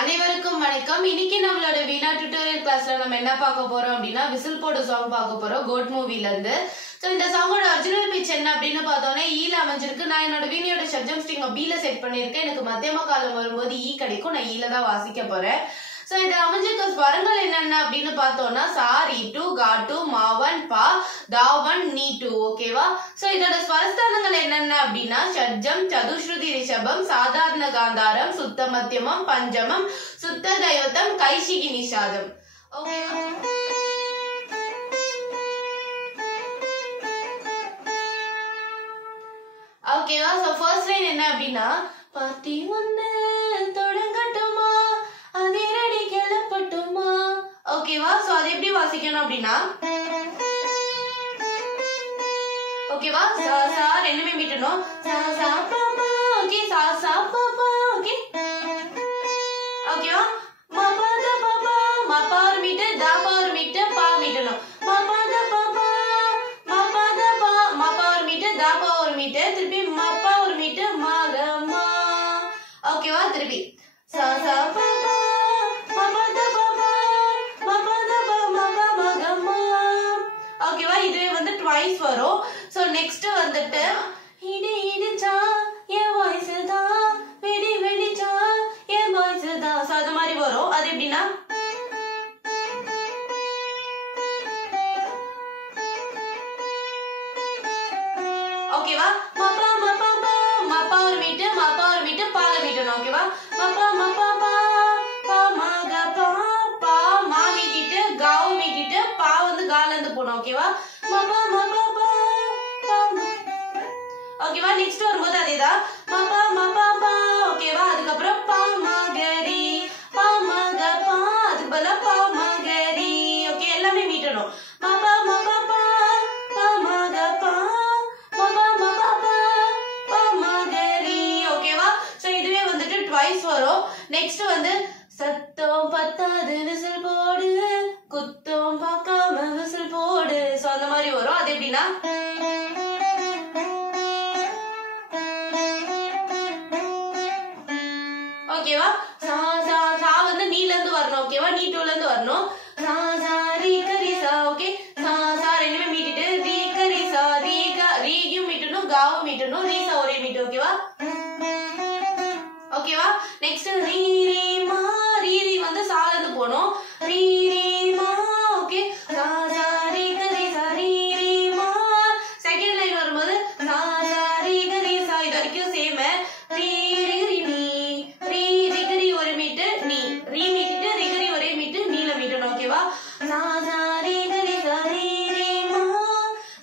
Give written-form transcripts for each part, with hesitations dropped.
அனைவருக்கும் வணக்கம். இன்னைக்கு நம்மளோட வீணா டியூட்டோரியல் கிளாஸ்ல நம்ம என்ன பார்க்க போறோம் அப்படின்னா விசில் போடு சாங் பார்க்க போறோம் கோட் மூவில இருந்து. சோ இந்த சாங்கோட ஒரிஜினல் பிச் என்ன அப்படின்னு பார்த்தோம்னா ஈல அமைஞ்சிருக்கு. நான் என்னோட வீடியோட ஷட்ஜம் ஸ்ட்ரிங் பீல செட் பண்ணிருக்கேன். எனக்கு மத்தியம காலம் வரும்போது ஈ கிடைக்கும். நான் ஈல தான் வாசிக்க போறேன். சோ இது அமைஞ்சிருக்க ஸ்வரங்கள் என்னென்ன அப்படின்னு பார்த்தோம்னா சா ரி டு கா டு மாவன் பா தாவன் நீ டு. ஓகேவா? சோ இதோட ஸ்வரஸ்தானங்கள் என்னென்ன அப்படின்னா ஷட்ஜம், சதுஸ்ருதி ரிஷபம், சாதாரண காந்தாரம், சுத்த மத்தியமம், பஞ்சமம், சுத்த தைவதம், கைஷிகி நிஷாதம். ஓகேவா? ஓகேவா? சோ ஃபர்ஸ்ட் லைன் என்ன அப்படின்னா பார்ட்டி ஒண்ணு தொடங்கட்டுமா அதிரடி கிளப்பட்டுமா. ஓகேவா? சோ அது எப்படி வாசிக்கணும் அப்படின்னா ஓகேவா சா சா ரெண்டுமே மீட்டணும். சா சா பாப்பா ஓகே சா சா பாப்பா ஓகே ஓகேவா மா பா த பாப்பா மா பா ஒரு மீட்டர் தா பா ஒரு மீட்டர் பா மீட்டணும். மா பா த பாப்பா மா பா த பா மா பா ஒரு மீட்டர் தா பா ஒரு மீட்டர் திருப்பி மா பா ஒரு மீட்டர் மா க மா. ஓகேவா? திருப்பி சா சா பாப்பா மா பா த பாப்பா மா பா த பா மா பா மா க மா. ஓகேவா? இதுவே வந்து ட்வைஸ் வரும். சோ நெக்ஸ்ட் வந்துட்டு இடி இடிச்சா என் வாய்ஸ் தான் வெடி வெடிச்சா என் வாய்ஸ் தான். சோ அது மாதிரி வரும். அது எப்படின்னா ஓகேவா மப்பா மப்பா பா மப்பா ஒரு மீட்டர் மப்பா ஒரு மீட்டர் பால மீட்டர். ஓகேவா? மப்பா மப்பா பா பா மா க பா பா மா மீட்டிட்டு காவு மீட்டிட்டு பா வந்து கால இருந்து போணும். ஓகேவா? மப்பா மப்பா பா பா. ஓகேவா? நெக்ஸ்ட் வரும்போது அதேதான் மப்பா மப்பா பா. ஓகேவா? அதுக்கப்புறம் பா மா கரி பா மா க பா அதுக்கு பதிலா பா மா கரி. ஓகே எல்லாமே மீட்டணும். மப்பா மப்பா பா பா மா க பா மப்பா மப்பா பா பா மா கரி. ஓகேவா? சோ இதுவே வந்துட்டு ட்வைஸ் வரும். நெக்ஸ்ட் வந்து சத்தம் பத்தாது விசில் போடு குத்தம் பார்க்காம விசில் போடு. சோ அந்த மாதிரி வரும். அது எப்படின்னா ஓகேவா சா சா சா வந்து நீல இருந்து வரணும். ஓகேவா? நீ டூல இருந்து வரணும். சா சா ரீ கரி சா. ஓகே சா சா ரெண்டுமே மீட்டிட்டு ரீ கரி சா ரீ கா ரீயும் மீட்டணும் காவும் மீட்டணும் ரீ சா ஒரே மீட்டு. ஓகேவா? ஓகேவா? நெக்ஸ்ட் ரீ ரீ மா ரீ ரீ வந்து சால இருந்து போணும். ரீ ரீ மா. ஓகே சா சா ரீ கரி சா ரீ ரீ மா. செகண்ட் லைன் வரும்போது சா சா ரீ கரி சா. இது வரைக்கும் சேம். ரீ ரீ நீ ரீ ரீ கரி ஒரு மீட்டு நீ ரீ மீட்டிட்டு ரீ கரி ஒரே மீட்டு நீல மீட்டணும். ஓகேவா? சா சா ரீ கரி சா ரீ ரீ மா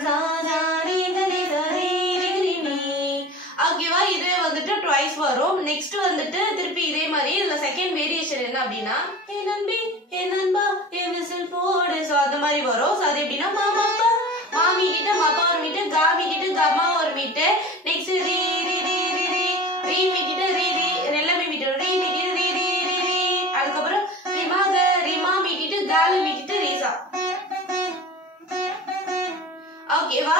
சா சா ரீ கரி சா ரீ ரீ நீ. ஓகேவா? இதுவே வந்துட்டு ட்வைஸ் வரும். நெக்ஸ்ட் வந்துட்டு திருப்பி இதே மாதிரி இதுல செகண்ட் வேரியேஷன் என்ன அப்படின்னா ஏ நம்பி ஏ நண்பா ஏ விசில் போடு. சோ அது மாதிரி வரும். சோ அது எப்படின்னா மாமாப்பா மா மீட்டிட்டு மாப்பா ஒரு மீட்டு கா மீட்டிட்டு கமா ஒரு மீட்டு. நெக்ஸ்ட் ரீ ரீ ரீ ரீ ரீ ரீ மீட்டிட்டு ரீ ரீ எல்லாமே மீட்டணும். ரீ மீட்டிட்டு ரீ ரீ ரீ ரீ அதுக்கப்புறம் ரிமா க ரிமா மீட்டிட்டு கால மீட்டிட்டு ரீசா. ஓகேவா?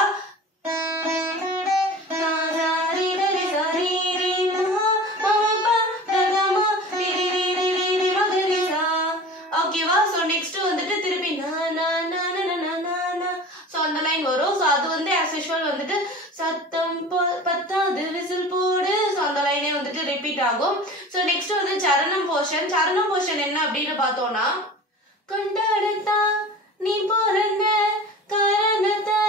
ஓகேவா? சோ நெக்ஸ்ட் வந்துட்டு திருப்பி நா நா நா நா நா நா நா. சோ அந்த லைன் வரும். சோ அது வந்து as usual வந்துட்டு சத்தம் பத்தாது விசில் போடு. சோ அந்த லைனே வந்துட்டு ரிப்பீட் ஆகும். சோ நெக்ஸ்ட் வந்து சரணம் போர்ஷன். சரணம் போர்ஷன் என்ன அப்படின்னு பார்த்தோம்னா கொண்டாடுதா நீ பிறந்த காரணத்தை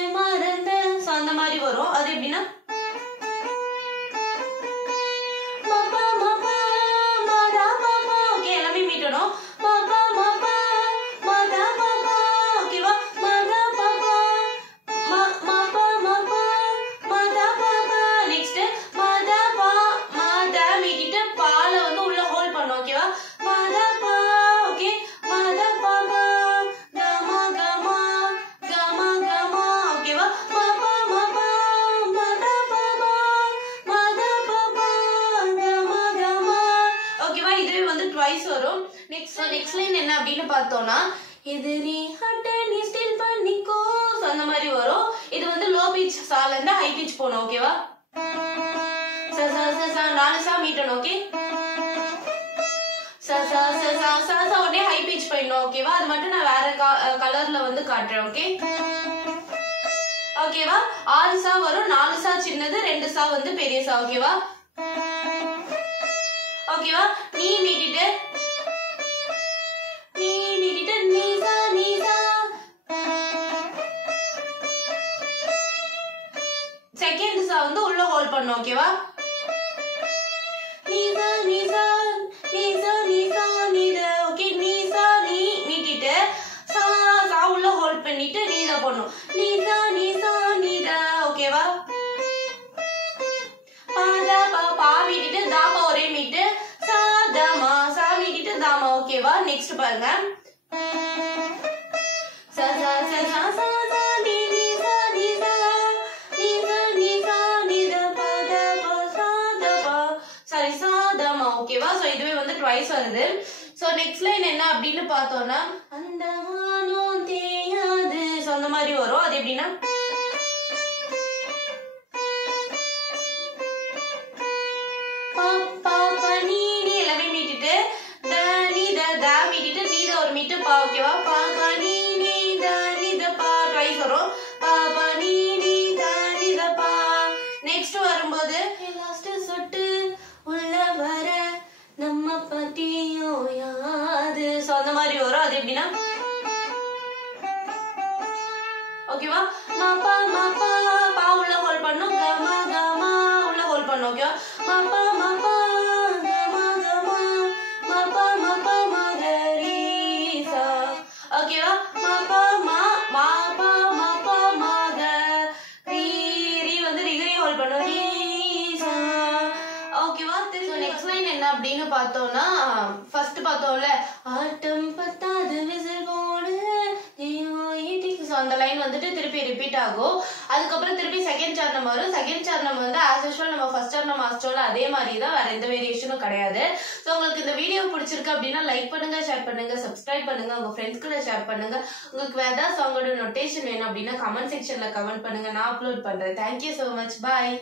ஏன் மறந்த. சோ அந்த மாதிரி வரும். அது எப்படின்னா மப்பா மப்பா மாதா பாப்பா. ஓகே எல்லாமே மீட்டணும். மப்பா மப்பா மாதா பாப்பா. ஓகேவா? மாதா பாப்பா மப்பா மப்பா மாதா பாப்பா. நெக்ஸ்ட் மாதா பா மாதா மீட்டிட்டு பால வந்து உள்ள ஹோல்ட் பண்ணும். ஓகேவா? மாதா பா. ஓகே மாதா பாப்பா கமா கமா கமா கமா. ஓகேவா? மப்பா மப்பா மாதா பாப்பா மாதா பாப்பா கமா கமா. ஓகேவா? இதுவே வந்து ட்வைஸ் வரும். நெக்ஸ்ட் லைன் என்ன அப்படின்னு பார்த்தோம்னா எதிரி ஹட்ட நீ ஸ்டில் பண்ணிக்கோ. சோ அந்த மாதிரி வரும். இது வந்து லோ பிச் சால இருந்து ஹை பிச் போணும். ஓகேவா? சா சா சா 4 சா மீட்டணும். ஓகே ச ச ச ச ச ச உடனே ஹை பிச் போயிடணும். ஓகேவா? அது மட்டும் நான் வேற கலர்ல வந்து காட்டுறேன். ஓகே ஓகேவா? 6 சா வரும், 4 சா சின்னது, 2 சா வந்து பெரிய சா. ஓகேவா? ஓகேவா? நீ மீட்டிட்டு நீ சா நீ சா. செகண்ட் சா வந்து உள்ள ஹோல்ட் பண்ணும். ஓகேவா? நீ சா நீ சா நீ சா நீ சா நீ த. ஓகே, நீ சா நீ மீட்டிட்டு சா சா உள்ள ஹோல்ட் பண்ணிட்டு நீ த போடணும். நீ சா நீ சா நீ த. ஓகேவா? பா த பா பா மீட்டிட்டு தா பா ஒரே மீட்டு சா த மா சா மீட்டிட்டு தா மா. ஓகேவா? நெக்ஸ்ட் பாருங்க. ச ச ச ச ச ச நீ நீ சா நீ சா நீ சா நீ சா நீ த பா த பா சா த பா. சாரி சா த மா. ஓகேவா? சோ இதுவே வந்து ட்வைஸ் வருது. சோ நெக்ஸ்ட் லைன் என்ன அப்படின்னு பார்த்தோம்னா அந்த வானம் தேயாது. சோ அந்த மாதிரி வரும். அது எப்படின்னா பா பா பா நீ நீ எல்லாமே மீட்டிட்டு த நீ த த மீட்டிட்டு நீ த ஒரு மீட்டு பா. ஓகேவா? பா பா நீ நீ த நீ த பா ட்வைஸ் வரும். பா பா நீ நீ த நீ த பா. நெக்ஸ்ட் வரும்போது லாஸ்ட் சொட்டு உள்ள வர நம்ம பத்தியோ யாது. சோ அந்த மாதிரி வரும். அது எப்படின்னா ஓகேவா? மா பா பா உள்ள ஹோல்ட் பண்ணும். கமா கமா உள்ள ஹோல்ட் பண்ணும். ஓகேவா? மா பா கமா கமா மா பா மகரி சா. ஓகேவா? மா பா மகரி ரீ வந்து ரிகரி ஹோல்ட் பண்ணும். ரீ சா. ஓகேவா? நெக்ஸ்ட் லைன் என்ன அப்படின்னு பார்த்தோம்னா ஃபர்ஸ்ட் பார்த்தோம்ல ஆட்டம் பத்தாது விசில் போடு. அந்த லைன் வந்துட்டு திருப்பி ரிப்பீட் ஆகும். அதுக்கப்புறம் திருப்பி செகண்ட் சரணம் வரும். செகண்ட் சரணம் வந்து ஆஸ் யூஷுவல் நம்ம ஃபர்ஸ்ட் சரணம் வாசிச்சோம்ல அதே மாதிரி தான், வேற எந்த வேரியேஷனும் கிடையாது. ஸோ உங்களுக்கு இந்த வீடியோ பிடிச்சிருக்கு அப்படின்னா லைக் பண்ணுங்க, ஷேர் பண்ணுங்க, சப்ஸ்கிரைப் பண்ணுங்க, உங்க ஃப்ரெண்ட்ஸ் கூட ஷேர் பண்ணுங்க. உங்களுக்கு வேற ஏதாவது சாங்கோட நோட்டேஷன் வேணும் அப்படின்னா கமெண்ட் செக்ஷன்ல கமெண்ட் பண்ணுங்க, நான் அப்லோட் பண்றேன். Thank you so much. பாய்.